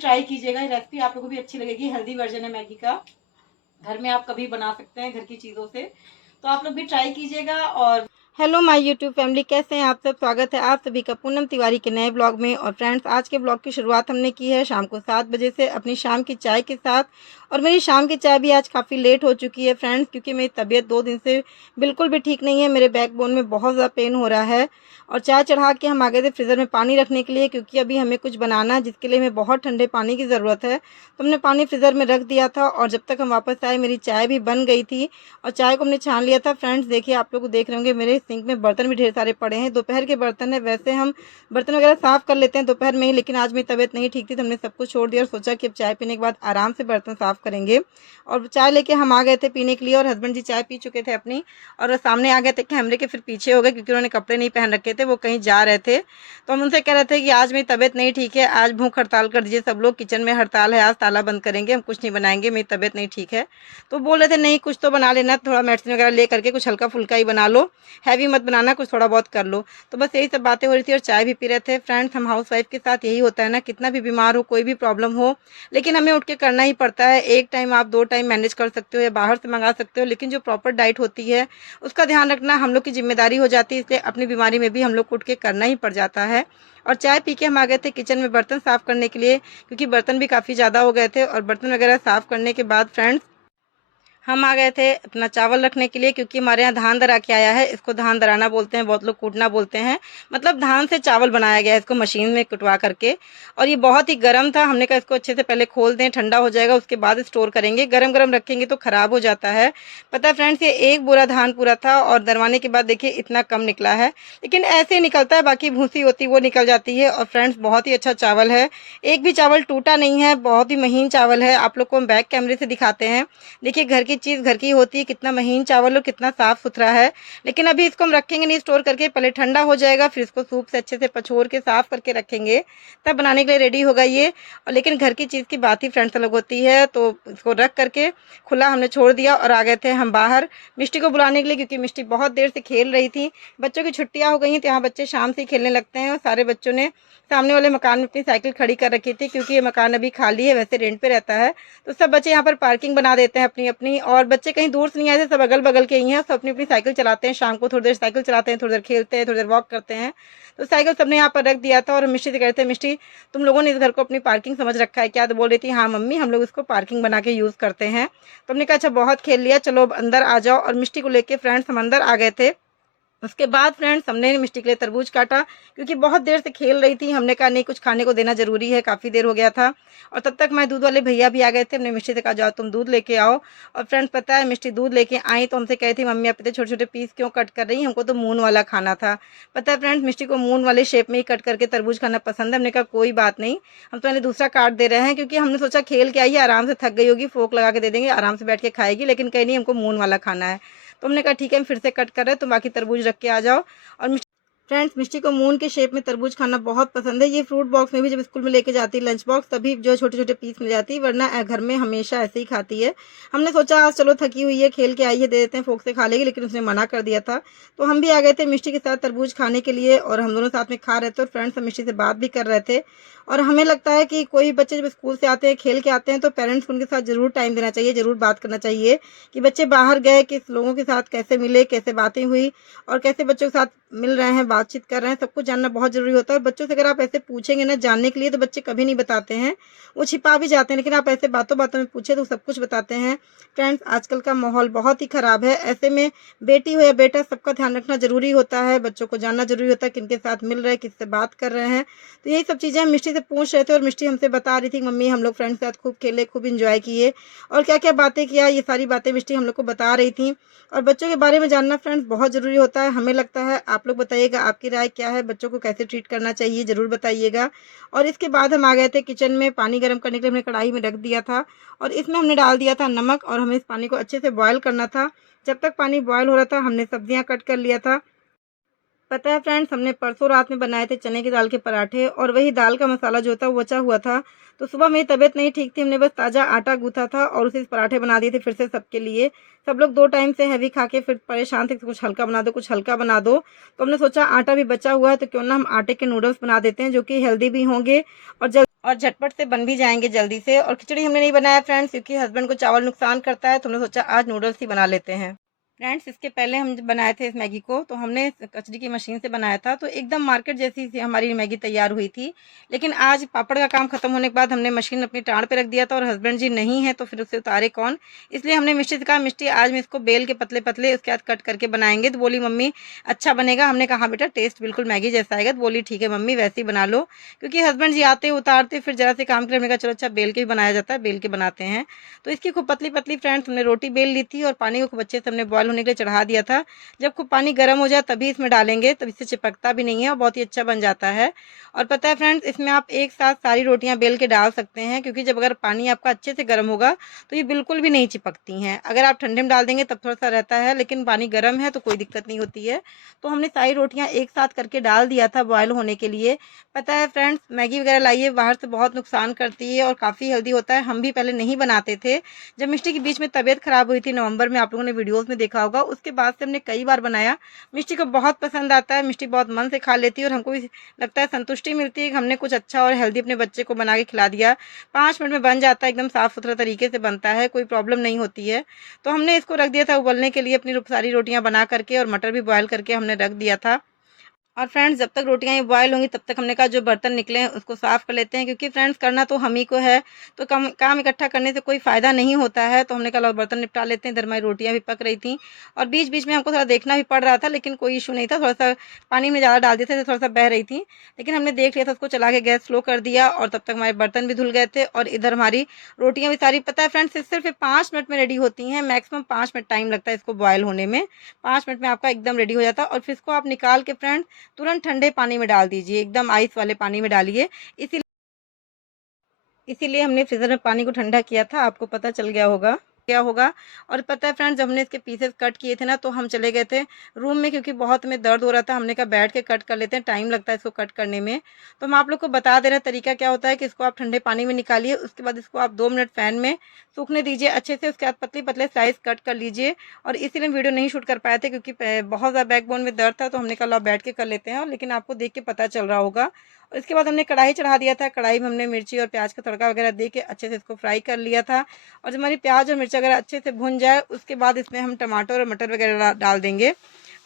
Try कीजिएगा, ये recipe आप लोगों को भी अच्छी लगेगी। हेल्दी वर्जन है मैगी का, घर में आप कभी बना सकते हैं घर की चीज़ों से, तो आप लोग भी ट्राई कीजिएगा। और हेलो माय यूट्यूब फैमिली, कैसे हैं आप सब। स्वागत है आप सभी का पूनम तिवारी के नए ब्लॉग में। और फ्रेंड्स, आज के ब्लॉग की शुरुआत हमने की है शाम को 7 बजे से अपनी शाम की चाय के साथ। और मेरी शाम की चाय भी आज काफ़ी लेट हो चुकी है फ्रेंड्स, क्योंकि मेरी तबीयत 2 दिन से बिल्कुल भी ठीक नहीं है। मेरे बैकबोन में बहुत ज़्यादा पेन हो रहा है। और चाय चढ़ा के हम आ गए थे फ्रीज़र में पानी रखने के लिए, क्योंकि अभी हमें कुछ बनाना है जिसके लिए हमें बहुत ठंडे पानी की ज़रूरत है। तो हमने पानी फ्रीज़र में रख दिया था और जब तक हम वापस आए मेरी चाय भी बन गई थी और चाय को हमने छान लिया था। फ्रेंड्स देखिए, आप लोग देख रहे होंगे मेरे सिंक में बर्तन भी ढेर सारे पड़े हैं। दोपहर के बर्तन है, वैसे हम बर्तन वगैरह साफ़ कर लेते हैं दोपहर में ही, लेकिन आज मेरी तबीयत नहीं ठीक थी तो हमने सब कुछ छोड़ दिया और सोचा कि अब चाय पीने के बाद आराम से बर्तन साफ़ करेंगे। और चाय लेके हम आ गए थे पीने के लिए, और हस्बैंड जी चाय पी चुके थे अपनी और सामने आ गए थे कैमरे के, फिर पीछे हो गए क्योंकि उन्होंने कपड़े नहीं पहन रखे थे, वो कहीं जा रहे थे। तो हम उनसे कह रहे थे कि आज मेरी तबीयत नहीं ठीक है, आज भूख हड़ताल कर दीजिए सब लोग, किचन में हड़ताल है, आज ताला बंद करेंगे, हम कुछ नहीं बनाएंगे, मेरी तबीयत नहीं ठीक है। तो बोल रहे थे नहीं कुछ तो बना लेना, थोड़ा मेडिसिन वगैरह ले करके कुछ हल्का फुल्का ही बना लो, हैवी मत बनाना, कुछ थोड़ा बहुत कर लो। तो बस यही सब बातें हो रही थी और चाय भी पी रहे थे। फ्रेंड्स, हम हाउस वाइफ के साथ यही होता है ना, कितना भी बीमार हो, कोई भी प्रॉब्लम हो, लेकिन हमें उठ के करना ही पड़ता है। एक टाइम आप 2 टाइम मैनेज कर सकते हो या बाहर से मंगा सकते हो, लेकिन जो प्रॉपर डाइट होती है उसका ध्यान रखना हम लोग की जिम्मेदारी हो जाती है। इसलिए अपनी बीमारी में भी हम लोग को उठ के करना ही पड़ जाता है। और चाय पी के हम आ गए थे किचन में बर्तन साफ़ करने के लिए, क्योंकि बर्तन भी काफ़ी ज़्यादा हो गए थे। और बर्तन वगैरह साफ़ करने के बाद फ्रेंड्स हम आ गए थे अपना चावल रखने के लिए, क्योंकि हमारे यहाँ धान दरा के आया है। इसको धान दराना बोलते हैं, बहुत लोग कूटना बोलते हैं, मतलब धान से चावल बनाया गया है इसको मशीन में कुटवा करके। और ये बहुत ही गर्म था, हमने कहा इसको अच्छे से पहले खोल दें, ठंडा हो जाएगा, उसके बाद स्टोर करेंगे। गरम गरम रखेंगे तो ख़राब हो जाता है। पता है फ्रेंड्स, ये 1 बोरा धान पूरा था और दरवाने के बाद देखिए इतना कम निकला है, लेकिन ऐसे ही निकलता है, बाकी भूसी होती है वो निकल जाती है। और फ्रेंड्स बहुत ही अच्छा चावल है, एक भी चावल टूटा नहीं है, बहुत ही महीन चावल है। आप लोग को हम बैक कैमरे से दिखाते हैं, देखिए घर की चीज़ घर की होती है, कितना महीन चावल और कितना साफ़ सुथरा है। लेकिन अभी इसको हम रखेंगे नहीं स्टोर करके, पहले ठंडा हो जाएगा, फिर इसको सूप से अच्छे से पछोर के साफ़ करके रखेंगे, तब बनाने के लिए रेडी होगा ये। और लेकिन घर की चीज़ की बात ही फ्रेंड्स अलग होती है। तो इसको रख करके खुला हमने छोड़ दिया और आ गए थे हम बाहर मिष्टी को बुलाने के लिए, क्योंकि मिष्टी बहुत देर से खेल रही थी। बच्चों की छुट्टियाँ हो गई हैं तो यहाँ बच्चे शाम से ही खेलने लगते हैं, और सारे बच्चों ने सामने वाले मकान में अपनी साइकिल खड़ी कर रखी थी, क्योंकि ये मकान अभी खाली है, वैसे रेंट पे रहता है। तो सब बच्चे यहाँ पर पार्किंग बना देते हैं अपनी अपनी, और बच्चे कहीं दूर से नहीं आए थे, सब अगल बगल के ही हैं, सब अपनी अपनी साइकिल चलाते हैं। शाम को थोड़ी देर साइकिल चलाते हैं, थोड़ी देर खेलते हैं, थोड़ी देर वॉक करते हैं। तो साइकिल सबने यहाँ पर रख दिया था और मिष्टी से कह रहे थे, मिष्टी तुम लोगों ने इस घर को अपनी पार्किंग समझ रखा है क्या। तो बोल रही थी हाँ मम्मी, हम लोग इसको पार्किंग बना के यूज़ करते हैं। तो हमने कहा अच्छा बहुत खेल लिया, चलो अब अंदर आ जाओ। और मिष्टी को लेके फ्रेंड्स हम अंदर आ गए थे। उसके बाद फ्रेंड्स हमने मिष्टी के लिए तरबूज काटा, क्योंकि बहुत देर से खेल रही थी। हमने कहा नहीं कुछ खाने को देना ज़रूरी है, काफ़ी देर हो गया था। और तब तक मैं दूध वाले भैया भी आ गए थे। हमने मिष्टी से कहा जाओ तुम दूध लेके आओ। और फ्रेंड्स पता है मिष्टी दूध लेके आई तो हमसे कही थी मम्मी आप इतने छोटे छोटे पीस क्यों कट कर रही, हमको तो मून वाला खाना था। पता है फ्रेंड्स, मिष्टी को मून वाले शेप में ही कट करके तरबूज खाना पसंद है। हमने कहा कोई बात नहीं, हम तो मैंने दूसरा काट दे रहे हैं, क्योंकि हमने सोचा खेल के आई है, आराम से थक गई होगी, फोक लगा के दे देंगे, आराम से बैठ के खाएगी। लेकिन कहीं नहीं, हमको मून वाला खाना है। तो हमने कहा ठीक है, हम फिर से कट कर रहे हैं, तो बाकी तरबूज रख के आ जाओ। और फ्रेंड्स मिष्टी को मून के शेप में तरबूज खाना बहुत पसंद है। ये फ्रूट बॉक्स में भी जब स्कूल में लेके जाती है लंच बॉक्स, तभी जो छोटे छोटे पीस मिल जाती है, वरना घर में हमेशा ऐसे ही खाती है। हमने सोचा आज चलो थकी हुई है, खेल के आई है, दे देते हैं, फोक से खा लेगी, लेकिन उसने मना कर दिया था। तो हम भी आ गए थे मिष्टी के साथ तरबूज खाने के लिए, और हम दोनों साथ में खा रहे थे। और फ्रेंड्स हम मिष्टी से बात भी कर रहे थे। और हमें लगता है कि कोई बच्चे जब स्कूल से आते हैं, खेल के आते हैं, तो पेरेंट्स को उनके साथ ज़रूर टाइम देना चाहिए, ज़रूर बात करना चाहिए कि बच्चे बाहर गए, किस लोगों के साथ कैसे मिले, कैसे बातें हुई, और कैसे बच्चों के साथ मिल रहे हैं, बातचीत कर रहे हैं, सब कुछ जानना बहुत ज़रूरी होता है। बच्चों से अगर आप ऐसे पूछेंगे ना जानने के लिए, तो बच्चे कभी नहीं बताते हैं, वो छिपा भी जाते हैं। लेकिन आप ऐसे बातों बातों में पूछे तो सब कुछ बताते हैं। फ्रेंड्स आजकल का माहौल बहुत ही ख़राब है, ऐसे में बेटी हो या बेटा सबका ध्यान रखना ज़रूरी होता है। बच्चों को जानना ज़रूरी होता है किनके साथ मिल रहे हैं, किससे बात कर रहे हैं। तो यही सब चीज़ें हम मिष्टी से पूछ रहे थे, और मिष्टी हमसे बता रही थी मम्मी हम लोग फ्रेंड्स के साथ खूब खेले, खूब इंजॉय किए, और क्या क्या बातें किया, ये सारी बातें मिष्टी हम लोग को बता रही थी। और बच्चों के बारे में जानना फ्रेंड्स बहुत ज़रूरी होता है, हमें लगता है। आप लोग बताइएगा आपकी राय क्या है, बच्चों को कैसे ट्रीट करना चाहिए, ज़रूर बताइएगा। और इसके बाद हम आ गए थे किचन में, पानी गर्म करने के लिए हमने कढ़ाई में रख दिया था, और इसमें हमने डाल दिया था नमक, और हमें इस पानी को अच्छे से बॉयल करना था। जब तक पानी बॉयल हो रहा था हमने सब्जियां कट कर लिया था। पता है फ्रेंड्स, हमने परसों रात में बनाए थे चने की दाल के पराठे और वही दाल का मसाला जो था वो बचा हुआ था। तो सुबह मेरी तबीयत नहीं ठीक थी, हमने बस ताज़ा आटा गूँथा था और उसी से पराठे बना दिए थे फिर से सबके लिए। सब लोग 2 टाइम से हैवी खा के फिर परेशान थे कि कुछ हल्का बना दो, कुछ हल्का बना दो। तो हमने सोचा आटा भी बचा हुआ है तो क्यों ना हम आटे के नूडल्स बना देते हैं, जो कि हेल्दी भी होंगे और झटपट से बन भी जाएंगे जल्दी से। और खिचड़ी हमने नहीं बनाया फ्रेंड्स, क्योंकि हस्बैंड को चावल नुकसान करता है, तो हमने सोचा आज नूडल्स ही बना लेते हैं। फ्रेंड्स, इसके पहले हम जब बनाए थे इस मैगी को तो हमने कचरी की मशीन से बनाया था, तो एकदम मार्केट जैसी सी हमारी मैगी तैयार हुई थी। लेकिन आज पापड़ का काम खत्म होने के बाद हमने मशीन अपनी टाँड़ पे रख दिया था और हस्बैंड जी नहीं है तो फिर उसे उतारे कौन, इसलिए हमने मिष्टी से कहा मिष्टी आज मैं इसको बेल के पतले पतले उसके बाद कट करके बनाएंगे। तो बोली मम्मी अच्छा बनेगा। हमने कहा बेटा टेस्ट बिल्कुल मैगी जैसा आएगा। तो बोली ठीक है मम्मी वैसे ही बना लो, क्योंकि हस्बैंड जी आते उतारते फिर जरा से काम के लिए हमने कहा चलो अच्छा बेल के भी बनाया जाता है, बेल के बनाते हैं। तो इसकी खूब पतली पतली फ्रेंड्स हमने रोटी बेल ली थी और पानी को खूब अच्छे से हमने बॉयल होने के लिए चढ़ा दिया था। जब खूब पानी गर्म हो जाए तभी इसमें डालेंगे, तब इससे चिपकता भी नहीं है और बहुत ही अच्छा बन जाता है। और पता है फ्रेंड्स, इसमें आप एक साथ सारी रोटियां बेल के डाल सकते हैं, क्योंकि जब अगर पानी आपका अच्छे से गर्म होगा तो ये बिल्कुल भी नहीं चिपकती हैं। अगर आप ठंडे में डाल देंगे तब थोड़ा सा रहता है, लेकिन पानी गर्म है तो कोई दिक्कत नहीं होती है। तो हमने सारी रोटियां एक साथ करके डाल दिया था बॉयल होने के लिए। पता है फ्रेंड्स, मैगी वगैरह लाइए बाहर से बहुत नुकसान करती है और काफ़ी हेल्दी होता है। हम भी पहले नहीं बनाते थे। जब मिष्टी की बीच में तबीयत खराब हुई थी नवंबर में, आप लोगों ने वीडियोस में देखा होगा, उसके बाद से हमने कई बार बनाया। मिष्टी को बहुत पसंद आता है, मिष्टी बहुत मन से खा लेती है और हमको भी लगता है संतुष्टि मिलती है कि हमने कुछ अच्छा और हेल्दी अपने बच्चे को बना के खिला दिया। 5 मिनट में बन जाता है, एकदम साफ़ सुथरा तरीके से बनता है, कोई प्रॉब्लम नहीं होती है। तो हमने इसको रख दिया था उबलने के लिए, अपनी सारी रोटियां बना करके, और मटर भी बॉयल करके हमने रख दिया था। और फ्रेंड्स, जब तक रोटियां ये बॉयल होंगी तब तक हमने कहा जो बर्तन निकले हैं उसको साफ़ कर लेते हैं, क्योंकि फ्रेंड्स करना तो हम ही को है, तो काम इकट्ठा करने से कोई फ़ायदा नहीं होता है। तो हमने कहा लो बर्तन निपटा लेते हैं। इधर हमारी रोटियां भी पक रही थी और बीच बीच में हमको थोड़ा देखना भी पड़ रहा था, लेकिन कोई इशू नहीं था। थोड़ा सा पानी में ज़्यादा डाल दिए थे तो थोड़ा सा बह रही थी, लेकिन हमने देख लिया था, उसको चला के गैस स्लो कर दिया और तब तक हमारे बर्तन भी धुल गए थे और इधर हमारी रोटियां भी सारी। पता है फ्रेंड्स, सिर्फ 5 मिनट में रेडी होती हैं, मैक्सिमम 5 मिनट टाइम लगता है इसको बॉयल होने में। 5 मिनट में आपका एकदम रेडी हो जाता है। और फिर इसको आप निकाल के फ्रेंड्स तुरंत ठंडे पानी में डाल दीजिए, एकदम आइस वाले पानी में डालिए। इसीलिए हमने फ्रीज़र में पानी को ठंडा किया था, आपको पता चल गया होगा क्या होगा। और पता है फ्रेंड्स, जब हमने इसके पीसेस कट किए थे ना तो हम चले गए थे रूम में, क्योंकि बहुत हमें दर्द हो रहा था। हमने कहा बैठ के कट कर लेते हैं, टाइम लगता है इसको कट करने में। तो हम आप लोग को बता दे रहे हैं तरीका क्या होता है कि इसको आप ठंडे पानी में निकालिए, उसके बाद इसको आप 2 मिनट फ़ैन में सूखने दीजिए अच्छे से। उसके बाद पतली पतले स्लाइस कट कर लीजिए। और इसीलिए वीडियो नहीं शूट कर पाए थे, क्योंकि बहुत ज़्यादा बैकबोन में दर्द था, तो हमने कहा लो बैठ के कर लेते हैं, लेकिन आपको देख के पता चल रहा होगा। और इसके बाद हमने कढ़ाई चढ़ा दिया था, कढ़ाई में हमने मिर्ची और प्याज का तड़का वगैरह दे के अच्छे से इसको फ्राई कर लिया था। और जब हमारी प्याज और मिर्च वगैरह अच्छे से भुन जाए उसके बाद इसमें हम टमाटर और मटर वगैरह डाल देंगे।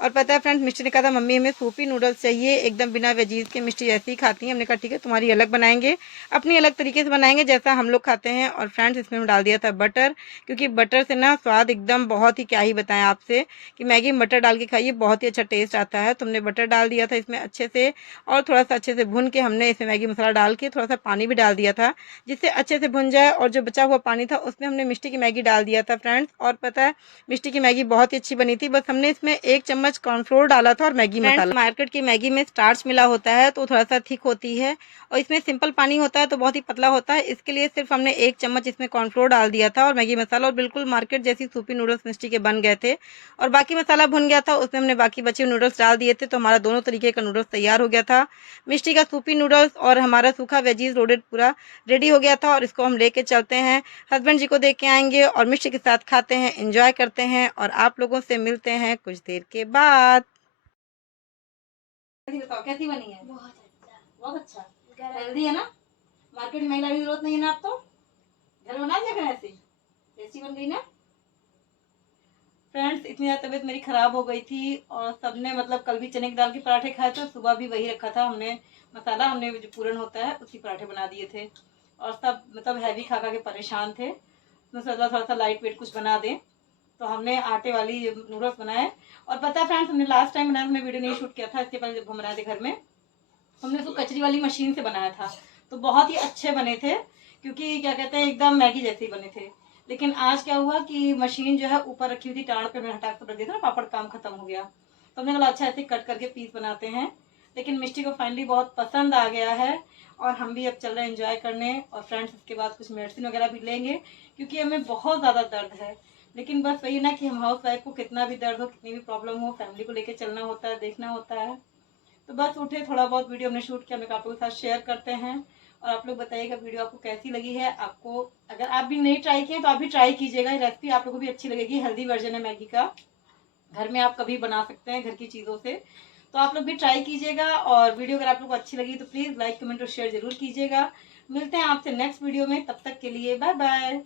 और पता है फ्रेंड्स, मिष्टी ने कहा था मम्मी हमें सूपी नूडल्स चाहिए, एकदम बिना वेजीज के। मिष्टी ऐसी ही खाती है। हमने कहा ठीक है तुम्हारी अलग बनाएंगे, अपनी अलग तरीके से बनाएंगे जैसा हम लोग खाते हैं। और फ्रेंड्स, इसमें हम डाल दिया था बटर, क्योंकि बटर से ना स्वाद एकदम बहुत ही क्या ही बताएं आपसे कि मैगी में बटर डाल के खाइए, बहुत ही अच्छा टेस्ट आता है। तो हमने बटर डाल दिया था इसमें अच्छे से, और थोड़ा सा अच्छे से भुन के हमने इसमें मैगी मसाला डाल के थोड़ा सा पानी भी डाल दिया था, जिससे अच्छे से भुन जाए। और जो बचा हुआ पानी था उसमें हमने मिष्टी की मैगी डाल दिया था फ्रेंड्स। और पता है मिष्टी की मैगी बहुत ही अच्छी बनी थी, बस हमने इसमें 1 चम्मच कॉर्नफ्लोर डाला था और मैगी मसाला। मार्केट की मैगी में स्टार्च मिला होता है तो थोड़ा सा थिक होती है, और इसमें सिंपल पानी होता है तो बहुत ही पतला होता है। इसके लिए सिर्फ हमने 1 चम्मच इसमें कॉर्नफ्लोर डाल दिया था और मैगी मसाला, और बिल्कुल मार्केट जैसी सूपी नूडल्स मिष्टी के बन गए थे। और बाकी मसाला भुन गया था, उसमें हमने बाकी बचे नूडल्स डाल दिए थे, तो हमारा दोनों तरीके का नूडल्स तैयार हो गया था। मिष्टी का सूपी नूडल्स और हमारा सूखा वेजीज लोडेड पूरा रेडी हो गया था। और इसको हम लेके चलते हैं, हस्बैंड जी को दे के आएंगे और मिष्टी के साथ खाते हैं, एंजॉय करते हैं, और आप लोगों से मिलते हैं कुछ देर के बाद। बताओ कैसी बनी है? बहुत अच्छा, हेल्दी है ना? मार्केट में लाने की जरूरत नहीं है ना, आप तो घर बना दिया करें, ऐसी टेस्टी बन गई ना। फ्रेंड्स, इतनी ज़्यादा तबीयत मेरी ख़राब हो गई थी और सबने मतलब कल भी चने की दाल के पराठे खाए थे, सुबह भी वही रखा था हमने मसाला, हमने जो पूरन होता है उसी पराठे बना दिए थे। और सब मतलब हैवी खा खा के परेशान थे, उसमें सोचा थोड़ा सा लाइट वेट कुछ बना दें, तो हमने आटे वाली नूडल्स बनाए। और पता है फ्रेंड्स, हमने लास्ट टाइम बनाया, हमने वीडियो नहीं शूट किया था, इसके पहले जब हम बनाए थे घर में, हमने उसको कचरी वाली मशीन से बनाया था, तो बहुत ही अच्छे बने थे, क्योंकि क्या कहते हैं एकदम मैगी जैसे ही बने थे। लेकिन आज क्या हुआ कि मशीन जो है ऊपर रखी हुई थी, टाड़ पे मैंने हटा कर रख दिया था ना, पापड़ काम खत्म हो गया, तो हमने कहा अच्छा ऐसे कट करके पीस बनाते हैं। लेकिन मिष्टी को फाइनली बहुत पसंद आ गया है और हम भी अब चल रहे हैं एंजॉय करने। और फ्रेंड्स, इसके बाद कुछ मेडिसिन वगैरह भी लेंगे, क्योंकि हमें बहुत ज़्यादा दर्द है। लेकिन बस वही ना कि हम हाउस वाइफ को कितना भी दर्द हो, कितनी भी प्रॉब्लम हो, फैमिली को लेके चलना होता है, देखना होता है। तो बस उठे, थोड़ा बहुत वीडियो हमने शूट किया, हमने कहा आप लोगों के साथ शेयर करते हैं। और आप लोग बताइएगा वीडियो आपको कैसी लगी है। आपको अगर आप भी नहीं ट्राई किए तो आप भी ट्राई कीजिएगा, ये रेसिपी आप लोगों को भी अच्छी लगेगी। हेल्दी वर्जन है मैगी का, घर में आप कभी बना सकते हैं घर की चीज़ों से। तो आप लोग भी ट्राई कीजिएगा। और वीडियो अगर आप लोग को अच्छी लगी तो प्लीज़ लाइक कमेंट और शेयर जरूर कीजिएगा। मिलते हैं आपसे नेक्स्ट वीडियो में, तब तक के लिए बाय बाय।